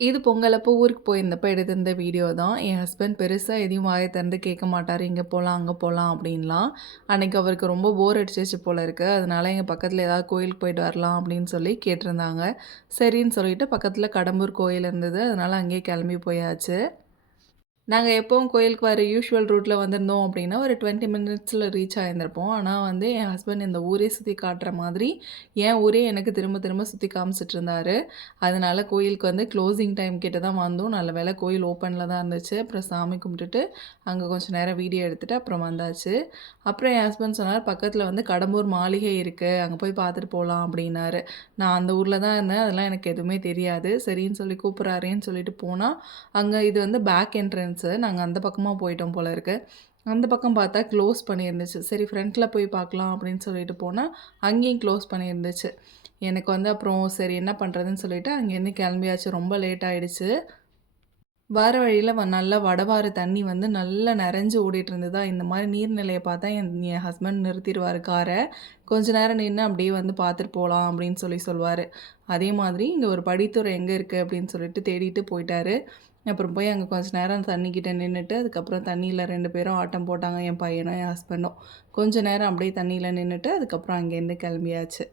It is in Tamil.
இது பொங்கல் அப்போ ஊருக்கு போயிருந்தப்ப எடுத்திருந்த வீடியோ தான். என் ஹஸ்பண்ட் பெருசா எதையும் வாய திறந்து கேட்க மாட்டாரு. இங்க போலாம், அங்க போலாம் அப்படின்லாம். அன்னைக்கு அவருக்கு ரொம்ப போர் அடிச்சிருச்சு போல இருக்கு. அதனால எங்க பக்கத்துல ஏதாவது கோயிலுக்கு போயிட்டு வரலாம் அப்படின்னு சொல்லி கேட்டிருந்தாங்க. சரின்னு சொல்லிட்டு பக்கத்துல கடம்பூர் கோயில் இருந்தது. அதனால அங்கேயே கிளம்பி போயாச்சு. நாங்க எப்பவும் கோயிலுக்கு வர யூசுவல் ரூட்ல வந்திருந்தோம் அப்படின்னா, ஒரு 20 மினிட்ஸ்ல ரீச் ஆயிருந்திருப்போம். ஆனா வந்து என் ஹஸ்பண்ட் இந்த ஊரே சுத்தி காட்டுற மாதிரி, என் ஊரே எனக்கு திரும்ப திரும்ப சுத்தி காமிச்சிட்டு இருந்தாரு. அதனால கோயிலுக்கு வந்து க்ளோசிங் டைம் கிட்ட தான் வந்தோம். நல்ல வேளை கோயில் ஓப்பன்ல தான் இருந்துச்சு. அப்புறம் சாமி கும்பிட்டுட்டு, அங்க கொஞ்சம் நேரம் வீடியோ எடுத்துட்டு அப்புறம் வந்தாச்சு. அப்புறம் என் ஹஸ்பண்ட் சொன்னாரு, "பக்கத்துல வந்து கடம்பூர் மாளிகை இருக்கு. அங்க போய் பார்த்துட்டு போலாம்" அப்படின்னாரு. நான் அந்த ஊர்ல தான் இருந்தேன். அதெல்லாம் எனக்கு எதுவுமே தெரியாது. சரின்னு சொல்லி கூப்பிடுறாரேன்னு சொல்லிட்டு போனா, அங்க இது வந்து பேக் என்ட்ரன்ஸு. நாங்க அந்த பக்கமா போயிட்டோம் போல இருக்கு. அந்த பக்கம் பார்த்தா க்ளோஸ் பண்ணியிருந்துச்சு. சரி ஃப்ரண்ட்ல போய் பார்க்கலாம் அப்படின்னு சொல்லிட்டு போனா, அங்கேயும் க்ளோஸ் பண்ணியிருந்துச்சு. எனக்கு வந்து அப்புறம் சரி என்ன பண்ணுறதுன்னு சொல்லிட்டு அங்கேருந்து கிளம்பியாச்சு. ரொம்ப லேட் ஆயிடுச்சு. வர வழியில நல்லா வடவாறு தண்ணி வந்து நல்லா நெறஞ்சு ஓடிட்டு இருந்ததா, இந்த மாரி நீர்நிலைய பார்த்தா என் என் ஹஸ்பண்ட் நிறுத்திருவாரு கார. கொஞ்ச நேரம் நின்னு அப்படியே வந்து பார்த்துட்டு போலாம் அப்படின்னு சொல்லுவாரு. அதே மாதிரி இங்க ஒரு படித்துறை எங்க இருக்கு அப்படின்னு சொல்லிட்டு தேடிட்டு போயிட்டாரு. அப்புறம் போய் அங்க கொஞ்ச நேரம் தண்ணிக்கிட்ட நின்னுட்டு, அதுக்கப்புறம் தண்ணியில 2 பேரும் ஆட்டம் போட்டாங்க. என் பையனும், என் ஹஸ்பண்டும். கொஞ்ச நேரம் அப்படியே தண்ணியில நின்னுட்டு, அதுக்கப்புறம் அங்கேருந்து கிளம்பியாச்சு.